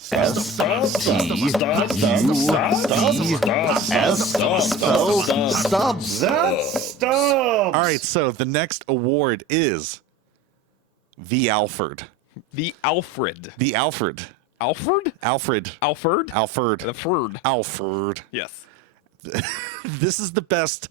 Stubs. All right, so the next award is the Alfred. The Alfred. The Alfred. Alfred? Alfred. Alfred? Alfred. The Ferd. Alfred. Yes. This is the best,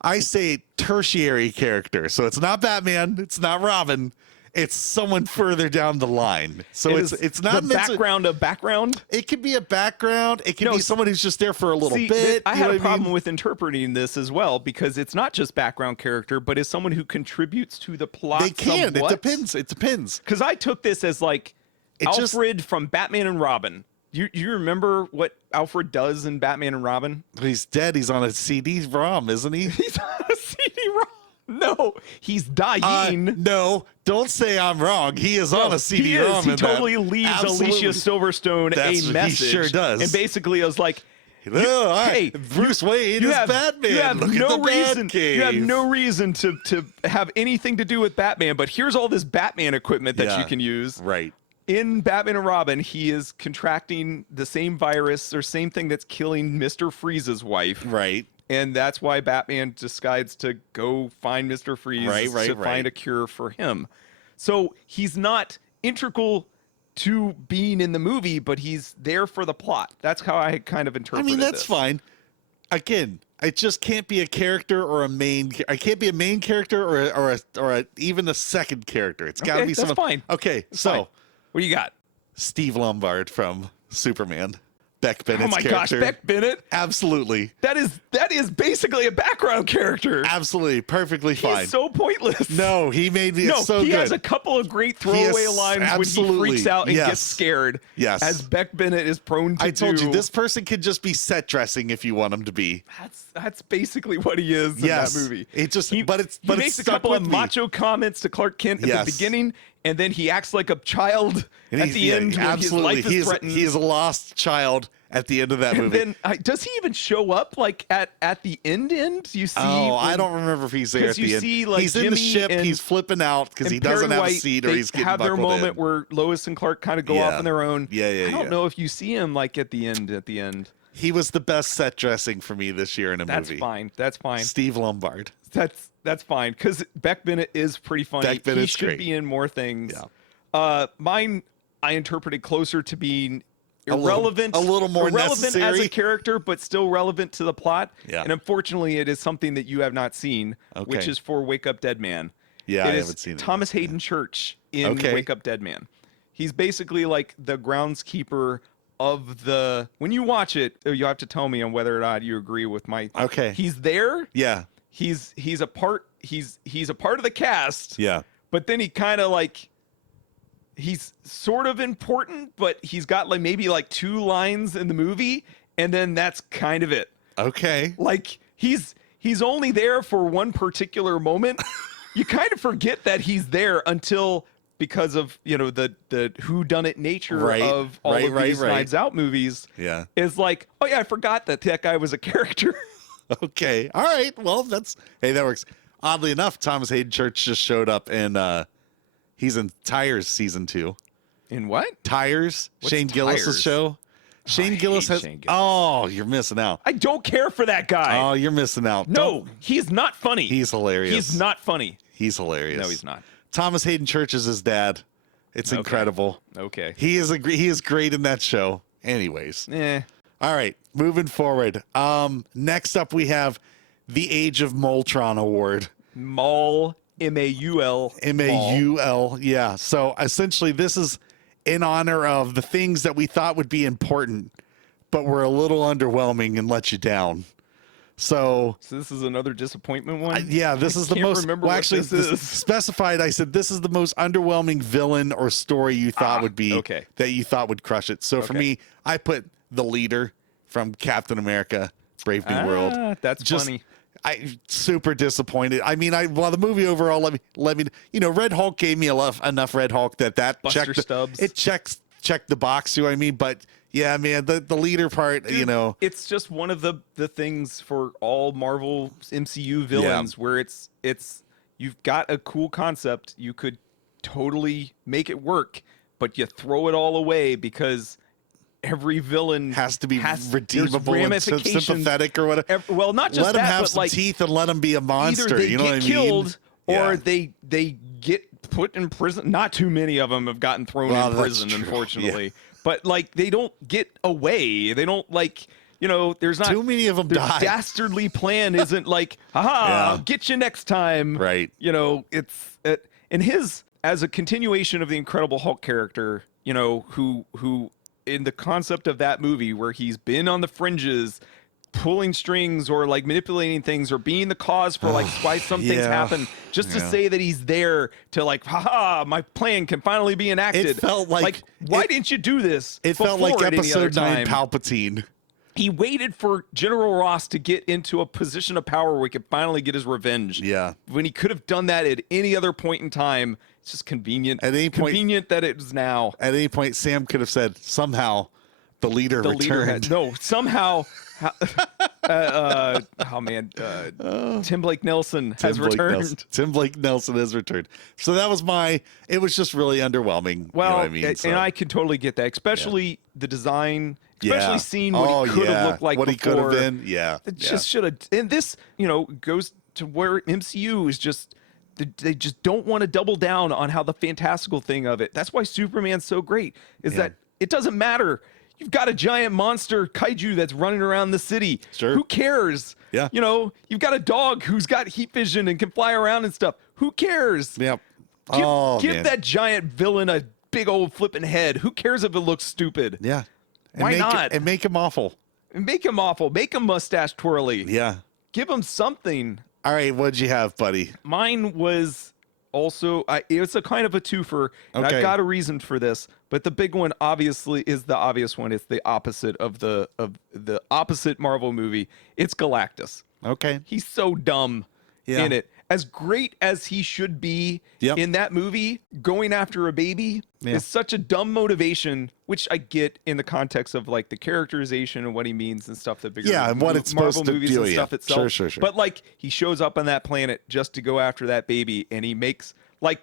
I say, tertiary character. So it's not Batman. It's not Robin. It's someone further down the line. So it's not the background of background. It could be a background. It could be someone who's just there for a little bit. I had a problem with interpreting this as well because it's not just background character, but is someone who contributes to the plot. They can. Somewhat. It depends. It depends. Because I took this as like Alfred from Batman and Robin. You remember what Alfred does in Batman and Robin? He's dead. He's on a CD-ROM, isn't he? He's on a CD-ROM. No, he's dying. No, don't say I'm wrong. He is on a CD-ROM. He totally leaves Alicia Silverstone a message. He sure does. And basically, I was like, hey, Bruce Wayne is Batman. You have Look no at the reason. Batcave. You have no reason to have anything to do with Batman. But here's all this Batman equipment that you can use. Right. In Batman and Robin, he is contracting the same virus or same thing that's killing Mr. Freeze's wife. Right. And that's why Batman decides to go find Mr. Freeze to find a cure for him. So he's not integral to being in the movie, but he's there for the plot. That's how I kind of interpreted it. That's fine. Again, it just can't be a character or a main. I can't be a main character or even a second character. It's got to be someone. That's fine. Okay, that's fine. What do you got? Steve Lombard from Superman. Beck Bennett's character. Oh my gosh, Beck Bennett? Absolutely. That is basically a background character. Absolutely, perfectly fine. He's so pointless. No, he made me so good. He has a couple of great throwaway lines when he freaks out and gets scared. Yes. As Beck Bennett is prone to I told you, this person could just be set dressing if you want him to be. That's basically what he is in that movie. He makes a couple of macho comments to Clark Kent at the beginning, and then he acts like a child at the end when his life is threatened. He is a lost child at the end of that movie. And then, does he even show up like at the end? You see? Oh, I don't remember if he's there at the end. See, like, he's in the ship. He's flipping out because he doesn't have a seat, or he's getting buckled in. They have their moment where Lois and Clark kind of go off on their own. I don't know if you see him like at the end. He was the best set dressing for me this year in a movie. That's fine. Steve Lombard. That's fine because Beck Bennett is pretty funny. Beck Bennett's he should great. be in more things. Yeah. Mine I interpreted closer to being irrelevant, a little more necessary as a character, but still relevant to the plot. Yeah. And unfortunately, it is something that you have not seen, which is for Wake Up Dead Man. Yeah, I haven't seen it. Thomas Hayden Church in Wake Up Dead Man. He's basically like the groundskeeper of the. When you watch it, you have to tell me on whether or not you agree with my. Okay. He's there. Yeah. He's a part. He's a part of the cast. Yeah. But then he kind of like. He's sort of important, but he's got like maybe like 2 lines in the movie, and then that's kind of it. Okay. Like he's only there for one particular moment. You kind of forget that he's there until because of the whodunit nature of all of these Knives Out movies. Yeah. Is like, oh yeah, I forgot that guy was a character. Okay. All right. Well, that works. Oddly enough, Thomas Hayden Church just showed up in he's in Tires season 2. In what? Tires. What's Shane Gillis' show. Shane Gillis has. Oh, you're missing out. I don't care for that guy. Oh, you're missing out. No, he's not funny. He's hilarious. He's not funny. He's hilarious. No, he's not. Thomas Hayden Church is his dad. It's incredible. Okay. He is great in that show. Anyways. All right, moving forward. Next up we have the Age of Maultron Award. Maul. M-A-U-L. M-A-U-L, yeah. So essentially this is in honor of the things that we thought would be important, but were a little underwhelming and let you down. So this is another disappointment one? This is the most, remember what actually this is. Specified, I said this is the most underwhelming villain or story you thought would be, that you thought would crush it. So for me, I put the leader from Captain America, Brave New World. That's funny. I super disappointed. I mean, the movie overall let me Red Hulk gave me enough Red Hulk that Buster Stubbs. It checked the box. You know what I mean? But yeah, man, the leader part, Dude, it's just one of the things for all Marvel MCU villains where it's you've got a cool concept, you could totally make it work, but you throw it all away because every villain has to be there's redeemable and ramifications. sympathetic or whatever. Well, not just let that, him have but some like teeth and let him be a monster. either they you know get what I killed mean? or Yeah. they get put in prison. Not too many of them have gotten thrown in prison, unfortunately. Yeah. But like they don't get away. They don't like. There's not too many of them their die. dastardly plan isn't like, haha, I'll get you next time. Right. It's and his as a continuation of the Incredible Hulk character, who in the concept of that movie where he's been on the fringes, pulling strings or like manipulating things or being the cause for like why some things happen, just to say that he's there to like, haha, my plan can finally be enacted. It felt like why didn't you do this? It felt like before at any other episode 9 time? Palpatine. He waited for General Ross to get into a position of power where he could finally get his revenge. Yeah. When he could have done that at any other point in time. It's just convenient. At any point, convenient that it was now. At any point, Sam could have said, somehow the leader returned. Somehow. Tim Blake Nelson has returned. Tim Blake Nelson has returned. So that was it was just really underwhelming. Well, you know what I mean? And I can totally get that, especially the design, especially seeing what he could have looked like what before. he could have been. Yeah. It just should have. And this, goes to where MCU is just, they just don't want to double down on how the fantastical thing of it. That's why Superman's so great, is that it doesn't matter. You've got a giant monster kaiju that's running around the city. Sure. Who cares? Yeah. You've got a dog who's got heat vision and can fly around and stuff. Who cares? Yep. Give that giant villain a big old flipping head. Who cares if it looks stupid? Yeah. Why not? And make him awful. Make him awful. Make him mustache twirly. Yeah. Give him something. All right. What'd you have, buddy? Mine was also, it's a kind of a twofer. And Okay. I've got a reason for this. But the big one, obviously, is the obvious one. It's the opposite of the opposite Marvel movie. It's Galactus. Okay. He's so dumb in it. As great as he should be in that movie, going after a baby is such a dumb motivation, which I get in the context of like the characterization and what he means and stuff. The bigger and what it's Marvel supposed to movies do. and stuff itself. Sure. But like he shows up on that planet just to go after that baby, and he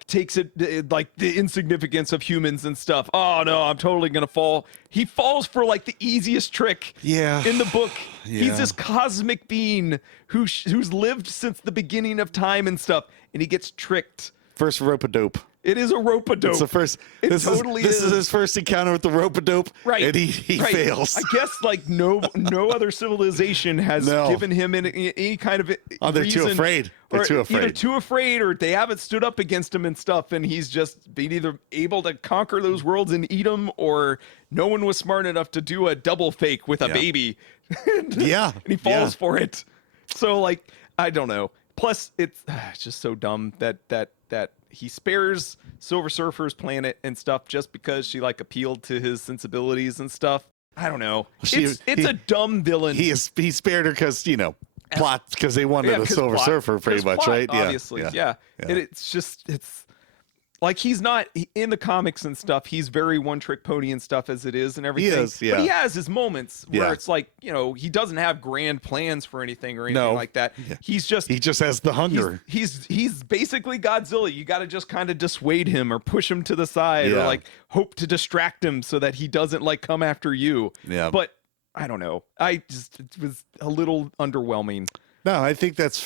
takes it like the insignificance of humans and stuff. Oh no, I'm totally gonna fall. He falls for like the easiest trick in the book. He's this cosmic being who's lived since the beginning of time and stuff, and he gets tricked. First rope-a-dope. It is a rope-a-dope. It's the first. This is his first encounter with the rope-a-dope. Right. And he fails. I guess like no other civilization has given him any kind of they're reason, too afraid. They're too afraid. Either too afraid or they haven't stood up against him and stuff, and he's just been either able to conquer those worlds and eat them, or no one was smart enough to do a double fake with a baby. And he falls for it. So like I don't know. Plus it's just so dumb that he spares Silver Surfer's planet and stuff just because she like appealed to his sensibilities and stuff. I don't know. It's a dumb villain. He spared her because plot, because they wanted a Silver Surfer pretty much, right? Obviously, yeah. It's like he's not in the comics and stuff. He's very one-trick pony and stuff as it is and everything. He is, But he has his moments where it's like he doesn't have grand plans for anything or anything like that. Yeah. He just has the hunger. He's basically Godzilla. You got to just kind of dissuade him or push him to the side or like hope to distract him so that he doesn't like come after you. Yeah. But I don't know. It was a little underwhelming. No, I think that's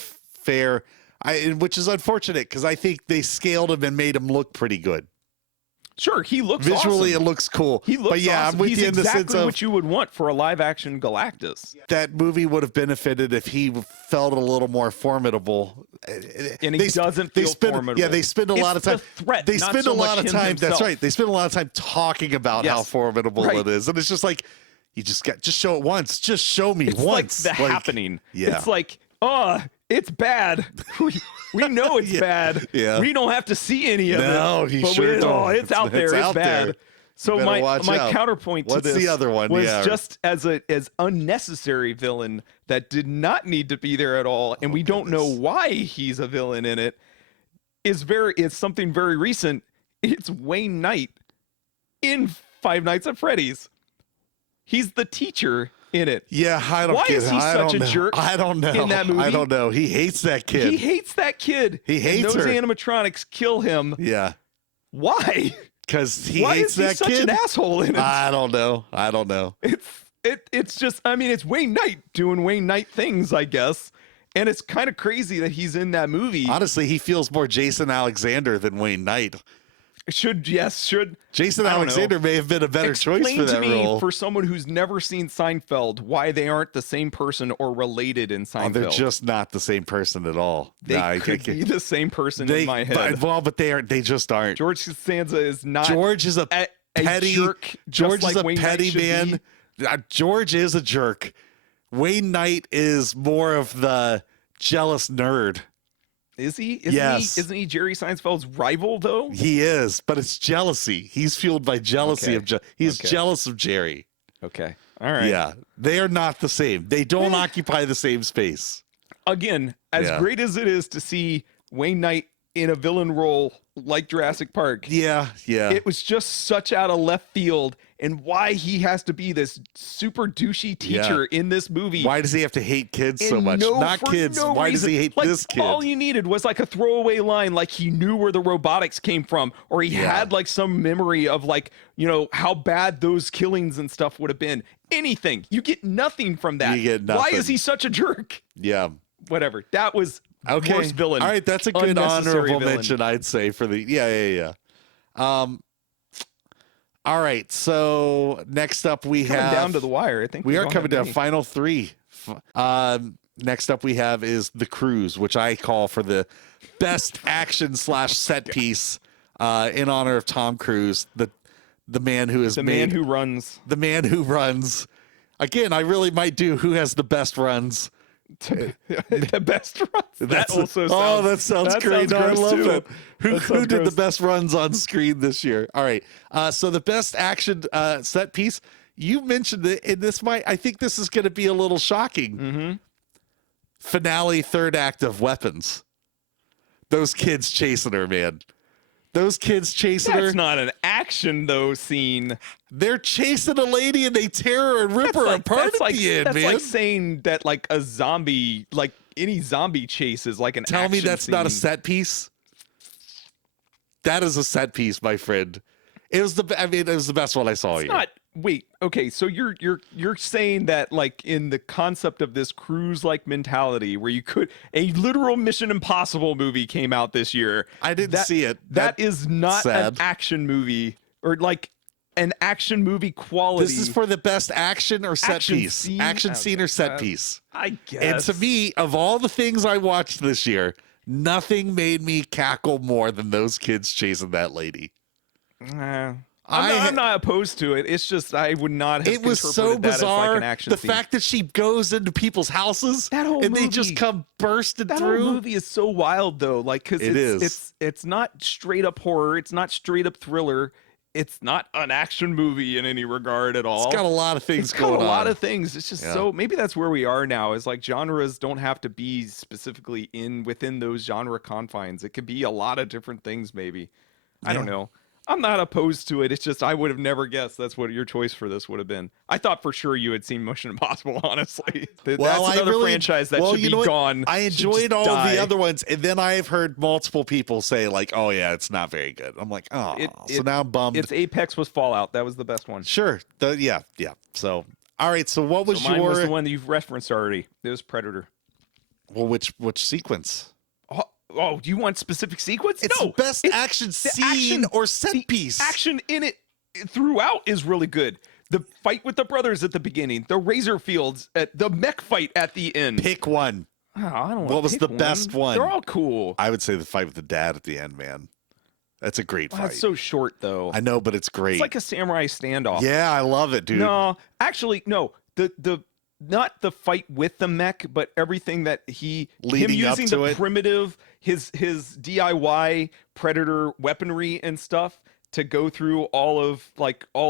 fair. Which is unfortunate because I think they scaled him and made him look pretty good. Sure, he looks visually. Awesome. It looks cool. He looks I'm with He's you in the sense of what you would want for a live-action Galactus. That movie would have benefited if he felt a little more formidable. And he doesn't feel formidable. Yeah, they spend a lot of time. They spend a lot of time. That's right. They spend a lot of time talking about how formidable it is, and it's just like you just show it once. Just show me once. Like the happening. Yeah. It's like it's bad. We know it's bad. Yeah. We don't have to see any of it. No, he sure don't. It's out there. It's bad. There. So my counterpoint to this the other one? Was just as unnecessary villain that did not need to be there at all, and we don't know why he's a villain in it. It's something very recent. It's Wayne Knight in Five Nights at Freddy's. He's the teacher in it. Yeah, I don't get it. Why is he such a jerk? I don't know. In that movie? I don't know. He hates that kid. He hates that kid. He hates those her. animatronics kill him. Yeah. Why? because he Why hates is he that such kid. an asshole in it? I don't know. It's just, I mean, it's Wayne Knight doing Wayne Knight things, I guess. And it's kind of crazy that he's in that movie. Honestly, he feels more Jason Alexander than Wayne Knight. Should Jason Alexander may have been a better choice for that role. For someone who's never seen Seinfeld, why they aren't the same person or related in Seinfeld. Oh, they're just not the same person at all. They could be the same person in my head. But they aren't. They just aren't. George Costanza is not. George is a petty jerk. George is like a Wayne petty Knight man. George is a jerk. Wayne Knight is more of the jealous nerd. Is he? Yes. Isn't he Jerry Seinfeld's rival though? He is, but it's jealousy. He's fueled by jealousy he's jealous of Jerry. Okay. All right. Yeah. They are not the same. They don't occupy the same space. Again, as great as it is to see Wayne Knight in a villain role like Jurassic Park. Yeah. It was just such out of left field, and why he has to be this super douchey teacher in this movie. Why does he have to hate kids so much? Not kids. Why does he hate this kid? All you needed was like a throwaway line, like he knew where the robotics came from, or he had like some memory of like, you know, how bad those killings and stuff would have been. Anything. You get nothing from that. You get nothing. Why is he such a jerk? Yeah. Whatever. That was worst villain. All right, that's a good honorable mention, I'd say, for the yeah. All right, so next up we have down to the wire. I think we are coming down. Final three. Next up we have is The Cruise, which I call for the best action / set piece in honor of Tom Cruise, the man who is the man who runs. The man who runs. Again, I really might do who has the best runs. The best runs. That sounds great. I love it. Who did the best runs on screen this year? All right. So the best action set piece. You mentioned it, and I think this is going to be a little shocking. Mm-hmm. Finale, third act of Weapons. Those kids chasing her, man. Those kids chasing her. That's not an action though scene. They're chasing a lady and they tear her and rip her apart at the end, man. That's like saying that like a zombie, like any zombie chase is like an action Tell me that's scene. not a set piece. That is a set piece, my friend. It was the best one I saw here. Wait, okay, so you're saying that like in the concept of this cruise-like mentality where a literal Mission Impossible movie came out this year. I didn't see it. That is not sad. An action movie or like an action movie quality. This is for the best action or set piece. Scene? Action scene or set piece. I guess. And to me, of all the things I watched this year, nothing made me cackle more than those kids chasing that lady. I'm not opposed to it. It's just I would not have. It was so bizarre. Like an action the scene. fact that she goes into people's houses and they just come bursting that through. Whole movie is so wild though, like because it's not straight up horror. It's not straight up thriller. It's not an action movie in any regard at all. It's got a lot of things going on. A lot of things. It's just so maybe that's where we are now. Is like genres don't have to be specifically within those genre confines. It could be a lot of different things. Maybe I don't know. I'm not opposed to it. It's just I would have never guessed that's what your choice for this would have been. I thought for sure you had seen Mission Impossible, honestly. That's another franchise that should be gone. I enjoyed all of the other ones, and then I've heard multiple people say, like, oh, yeah, it's not very good. I'm like, oh, so now I'm bummed. Its apex was Fallout. That was the best one. Sure. Yeah. So, all right, so what was mine was the one that you've referenced already. It was Predator. Well, which sequence? Oh, do you want specific sequence? It's no, the best action scene or set piece. Action in it throughout is really good. The fight with the brothers at the beginning, the razor fields, the mech fight at the end. Pick one. Oh, I don't want What was the best one? They're all cool. I would say the fight with the dad at the end, man. That's a great fight. It's so short, though. I know, but it's great. It's like a samurai standoff. Yeah, I love it, dude. No, actually, no. The not the fight with the mech, but everything that him using the primitive, his DIY Predator weaponry and stuff to go through all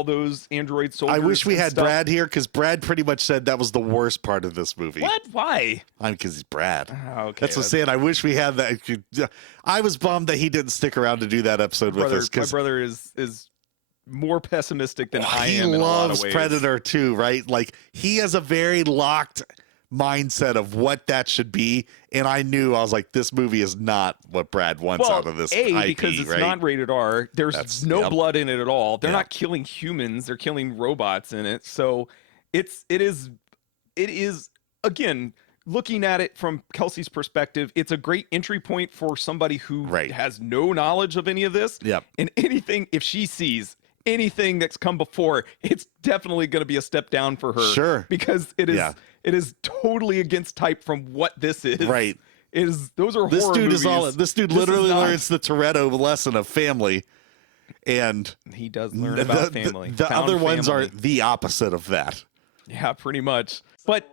those android soldiers. I wish we had Brad here because Brad pretty much said that was the worst part of this movie. What? Why? Because he's Brad. Okay. That's what I'm saying. I wish we had that. I was bummed that he didn't stick around to do that episode with us. My brother is more pessimistic than I am. He loves in a lot of ways. Predator too, right? Like he has a very locked mindset of what that should be, and I was like, this movie is not what Brad wants out of this IP, because it's right? not rated R. There's no blood in it at all. They're not killing humans, they're killing robots in it. So it is again, looking at it from Kelsey's perspective, it's a great entry point for somebody who has no knowledge of any of this. And anything, if she sees anything that's come before, it's definitely going to be a step down for her. Sure. Because it is totally against type from what this is. Right. Those are horror movies. This dude literally learns the Toretto lesson of family. And he does learn about family. The other ones are the opposite of that. Yeah, pretty much. But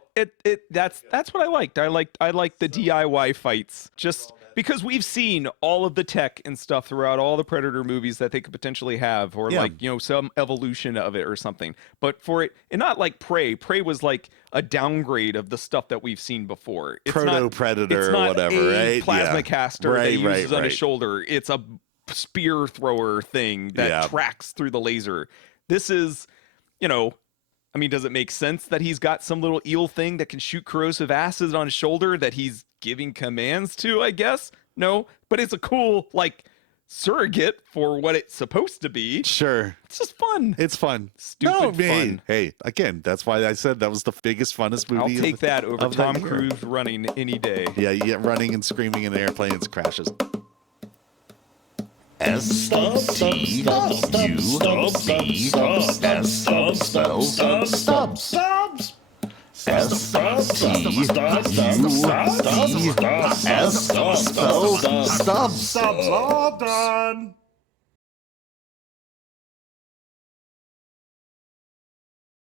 that's what I liked. I liked the DIY fights, just because we've seen all of the tech and stuff throughout all the Predator movies that they could potentially have, or like, you know, some evolution of it or something. But for it, and not like Prey. Prey was like a downgrade of the stuff that we've seen before. It's Proto-Predator or whatever, right? Plasma caster that he uses on his shoulder. It's a spear thrower thing that tracks through the laser. This is, you know, I mean, does it make sense that he's got some little eel thing that can shoot corrosive acid on his shoulder that he's giving commands to, I guess? No, but it's a cool, like, surrogate for what it's supposed to be. Sure. It's just fun. It's fun. Stupid fun. Hey, again, that's why I said that was the biggest, funnest movie. I'll take that over Tom Cruise running any day. Yeah, running and screaming in airplanes crashes. S-T-U-B-S spells Stubbs. S-T-U-B-S spells Stubbs. Stubbs all done.